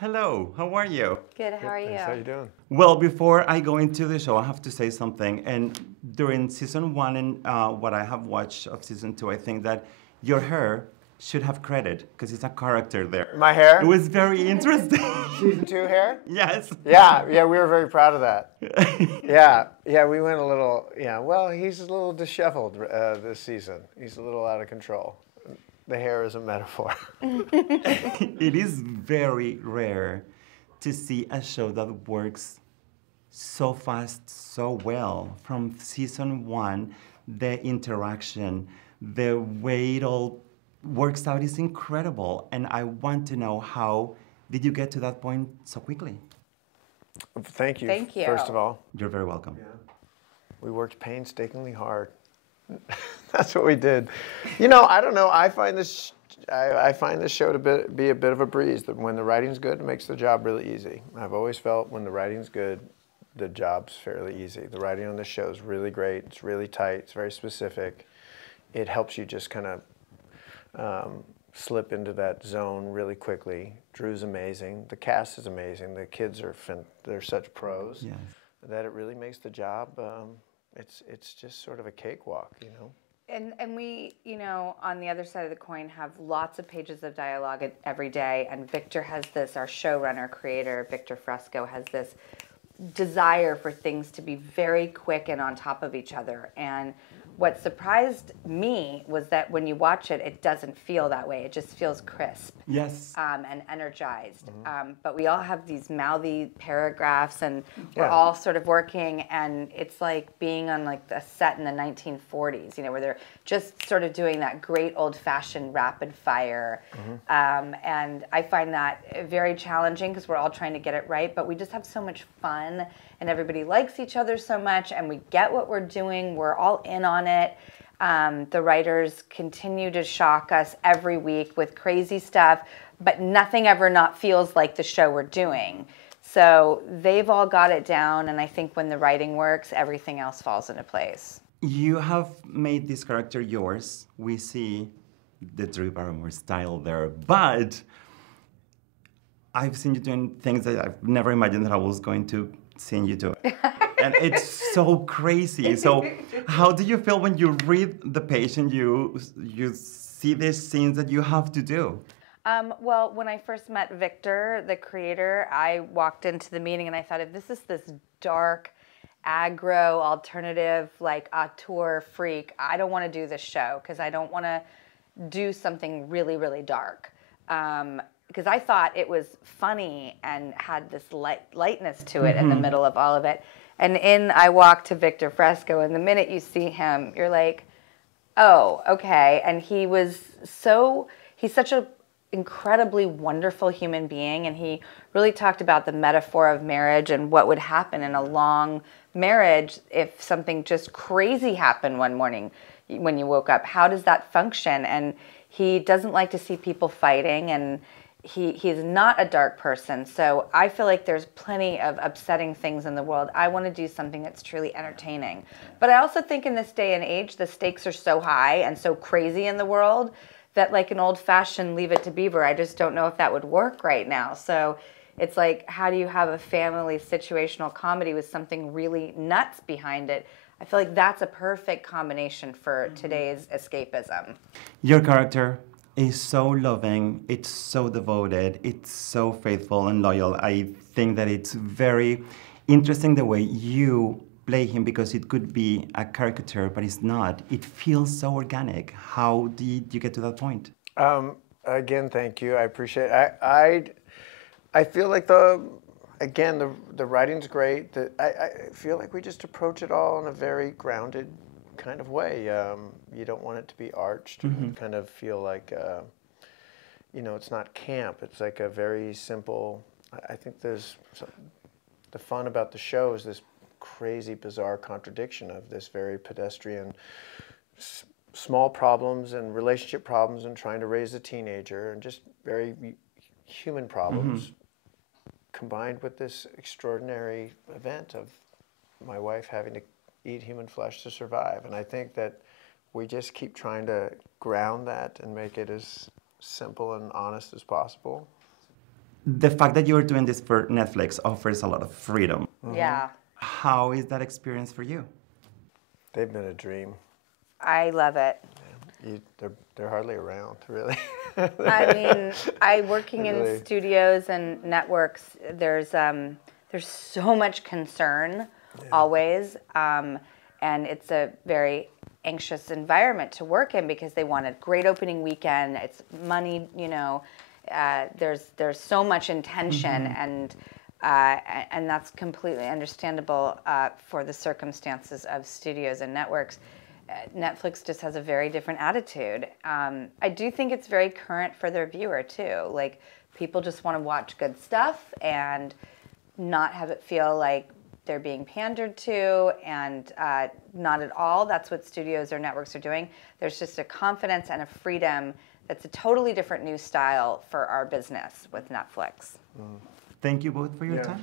Hello, how are you? Good, how are you? Thanks. How you doing? Well, before I go into the show, I have to say something. And during season one and what I have watched of season two, I think that your hair should have credit because it's a character there. My hair? It was very interesting. Season 2 hair? Yes. Yeah, we were very proud of that. Yeah, we went a little, well, he's a little disheveled this season. He's a little out of control. The hair is a metaphor. It is very rare to see a show that works so fast, so well. From season one, the interaction, the way it all works out is incredible. And I want to know, how did you get to that point so quickly? Thank you. Thank you. First of all. You're very welcome. Yeah. We worked painstakingly hard. That's what we did. You know, I don't know. I find this show to be a bit of a breeze. That when the writing's good, it makes the job really easy. I've always felt when the writing's good, the job's fairly easy. The writing on this show is really great. It's really tight. It's very specific. It helps you just kind of slip into that zone really quickly. Drew's amazing. The cast is amazing. The kids are they're such pros. Yes. That it really makes the job. It's just sort of a cakewalk, you know. And we, on the other side of the coin, have lots of pages of dialogue every day. And Victor has this, our showrunner, creator, Victor Fresco, has this desire for things to be very quick and on top of each other. And what surprised me was that when you watch it, it doesn't feel that way. It just feels crisp. Yes. And energized. But we all have these mouthy paragraphs, and we're Yeah. all sort of working, and it's like being on like a set in the 1940s, where they're just sort of doing that great old-fashioned rapid fire. And I find that very challenging because we're all trying to get it right, but we just have so much fun, and everybody likes each other so much, and we get what we're doing. We're all in on it. The writers continue to shock us every week with crazy stuff, but nothing ever not feels like the show we're doing. So they've all got it down, and I think when the writing works, everything else falls into place. You have made this character yours. We see the Drew Barrymore style there, but I've seen you doing things that I've never imagined that I was going to see you do. And it's so crazy. So how do you feel when you read the page and you see these scenes that you have to do? Well, when I first met Victor, the creator, I walked into the meeting and I thought, if this is this dark, aggro, alternative, like auteur freak, I don't want to do this show because I don't want to do something really, really dark. Because I thought it was funny and had this lightness to it in the middle of all of it. And I walked to Victor Fresco, and the minute you see him, you're like, oh, okay. And he's such an incredibly wonderful human being, and he really talked about the metaphor of marriage and what would happen in a long marriage if something just crazy happened one morning when you woke up. How does that function? And he doesn't like to see people fighting, and he's not a dark person. So I feel like there's plenty of upsetting things in the world. I want to do something that's truly entertaining. But I also think in this day and age, the stakes are so high and so crazy in the world that like an old-fashioned Leave It to Beaver, I just don't know if that would work right now. So it's like, how do you have a family situational comedy with something really nuts behind it? I feel like that's a perfect combination for today's escapism. Your character is so loving, it's so devoted, it's so faithful and loyal. I think that it's very interesting the way you play him, because it could be a caricature, but it's not. It feels so organic. How did you get to that point? Again, thank you. I appreciate it. I feel like the writing's great. I feel like we just approach it all in a very grounded kind of way. You don't want it to be arched. You kind of feel like, it's not camp. It's like a very simple, I think the fun about the show is this crazy, bizarre contradiction of this very pedestrian, small problems and relationship problems and trying to raise a teenager and just very human problems combined with this extraordinary event of my wife having to eat human flesh to survive. And I think that we just keep trying to ground that and make it as simple and honest as possible. The fact that you're doing this for Netflix offers a lot of freedom. Yeah. How is that experience for you? They've been a dream. I love it. They're hardly around, really. I mean, working in Really. studios and networks, there's so much concern always, and it's a very anxious environment to work in because they want a great opening weekend. It's money, there's so much intention, and that's completely understandable for the circumstances of studios and networks. Netflix just has a very different attitude. I do think it's very current for their viewer too. Like, people just want to watch good stuff and not have it feel like they're being pandered to, and not at all. That's what studios or networks are doing. There's just a confidence and a freedom that's a totally different new style for our business with Netflix. Thank you both for your time.